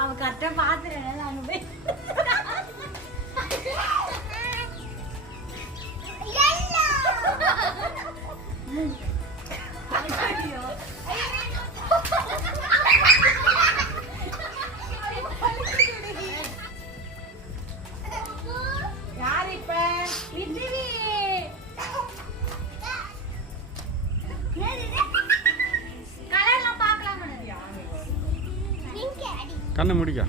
அவ கரெக்டா பாத்துறேன் நானு போய் யார் இப்ப விஜய் கண்ணை முடிக்க